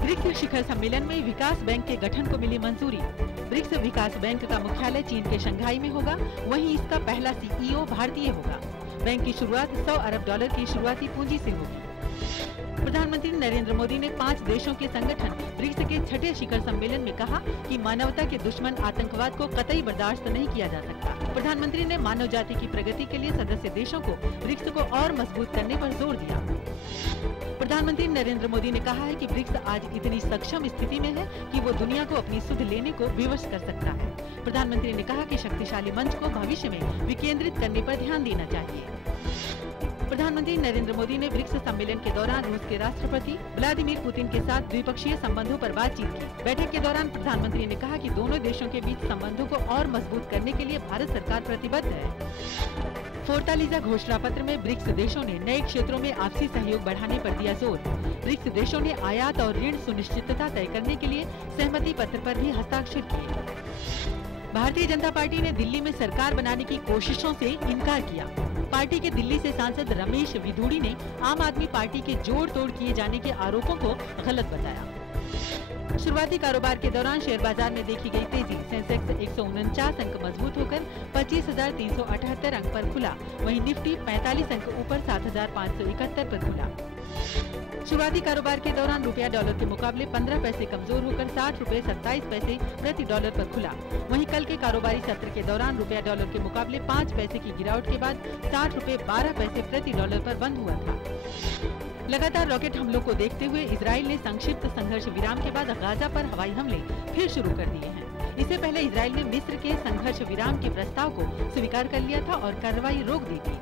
BRICS शिखर सम्मेलन में विकास bank के गठन को मिली मंजूरी। ब्रिक्स विकास बैंक का मुख्यालय चीन के शंघाई में होगा, वहीं इसका पहला सीईओ भारतीय होगा। बैंक की शुरुआत $100 अरब की शुरुआती पूंजी से होगी। प्रधानमंत्री नरेंद्र मोदी ने 5 देशों के संगठन ब्रिक्स के छठे शिखर सम्मेलन में कहा कि मानवता के दुश्मन आतंकवाद को कतई बर्दाश्त नहीं किया जा सकता। प्रधानमंत्री ने मानव जाति की प्रगति के लिए सदस्य देशों को ब्रिक्स को और मजबूत करने पर जोर दिया। प्रधानमंत्री नरेंद्र मोदी ने कहा है कि ब्रिक्स आज इतनी सक्षम स्थिति में है कि वो दुनिया को अपनी सुध लेने को विवश कर सकता है। प्रधानमंत्री ने कहा कि शक्तिशाली मंच को भविष्य में विकेंद्रित करने पर ध्यान देना चाहिए। प्रधानमंत्री नरेंद्र मोदी ने ब्रिक्स सम्मेलन के दौरान रूस के राष्ट्रपति व्लादिमीर पुतिन के साथ द्विपक्षीय संबंधों पर बातचीत की। बैठक के दौरान प्रधानमंत्री ने कहा कि दोनों देशों के बीच संबंधों को और मजबूत करने के लिए भारत सरकार प्रतिबद्ध है। फोर्टालीजा घोषणा पत्र में ब्रिक्स देशों ने नए क्षेत्रों में आपसी सहयोग बढ़ाने पर दिया जोर। ब्रिक्स देशों ने आयात और ऋण सुनिश्चितता तय करने के लिए सहमति पत्र पर भी हस्ताक्षर किए। भारतीय जनता पार्टी ने दिल्ली में सरकार बनाने की कोशिशों से इनकार किया। पार्टी के दिल्ली से सांसद रमेश विधूड़ी ने आम आदमी पार्टी के जोड़ तोड़ किए जाने के आरोपों को गलत बताया। शुरुआती कारोबार के दौरान शेयर बाजार में देखी गई तेजी। सेंसेक्स 149 अंक मजबूत होकर 25,378 अंक पर खुला, वहीं निफ्टी 45 अंक ऊपर 7,571 पर खुला। शुरुआती कारोबार के दौरान रुपया डॉलर के मुकाबले 15 पैसे कमजोर होकर 60 रुपए 27 पैसे प्रति डॉलर पर खुला। वहीं कल के कारोबारी सत्र के दौरान रुपया डॉलर के मुकाबले 5 पैसे की गिरावट के बाद 60 रुपए 12 पैसे प्रति डॉलर पर बंद हुआ था। लगातार रॉकेट हमलों को देखते हुए इजराइल ने संक्षिप्त संघर्ष विराम के बाद गाजा पर हवाई हमले फिर शुरू कर दिए हैं। इससे पहले इजराइल ने मिस्र के संघर्ष विराम के प्रस्ताव को स्वीकार कर लिया था और कार्रवाई रोक दी थी।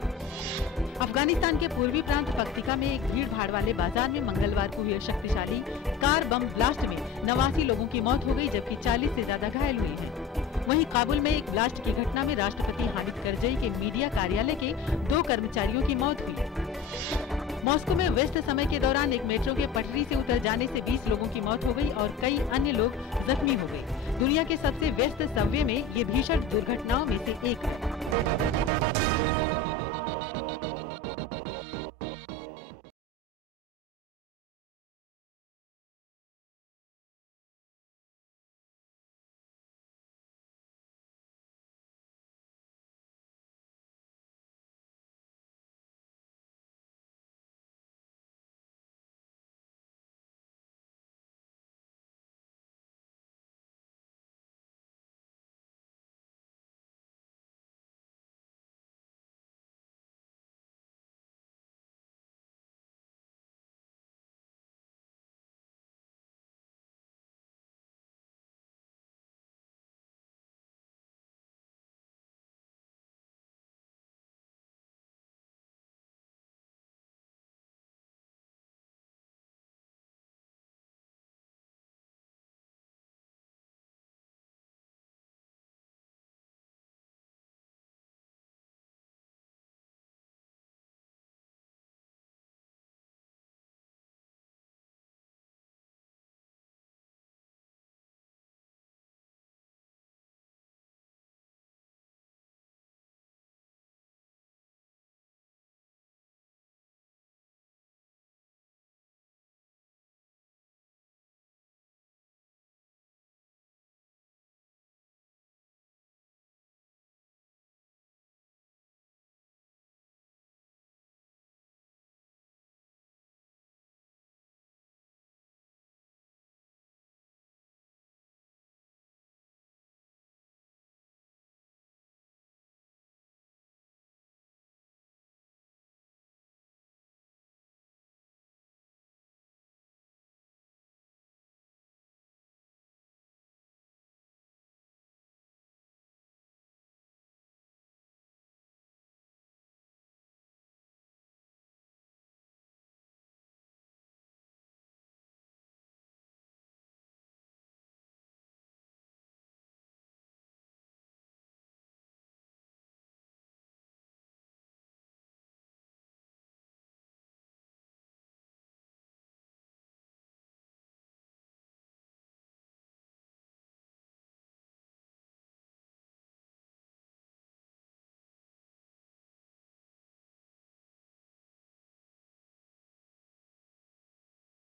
अफगानिस्तान के पूर्वी प्रांत पक्तिका में एक भीड़ भाड़ वाले बाजार में मंगलवार को हुए शक्तिशाली कार बम ब्लास्ट में 89 लोगों की मौत हो गई, जबकि 40 से ज्यादा घायल हुए हैं। वहीं काबुल में एक ब्लास्ट की घटना में राष्ट्रपति हामिद करजई के मीडिया कार्यालय के 2 कर्मचारियों की मौत हुई। मॉस्को में व्यस्त समय के दौरान एक मेट्रो के पटरी से उतर जाने से 20 लोगों की मौत हो गई और कई अन्य लोग जख्मी हो गए। दुनिया के सबसे व्यस्त सबवे में ये भीषण दुर्घटनाओं में से एक है।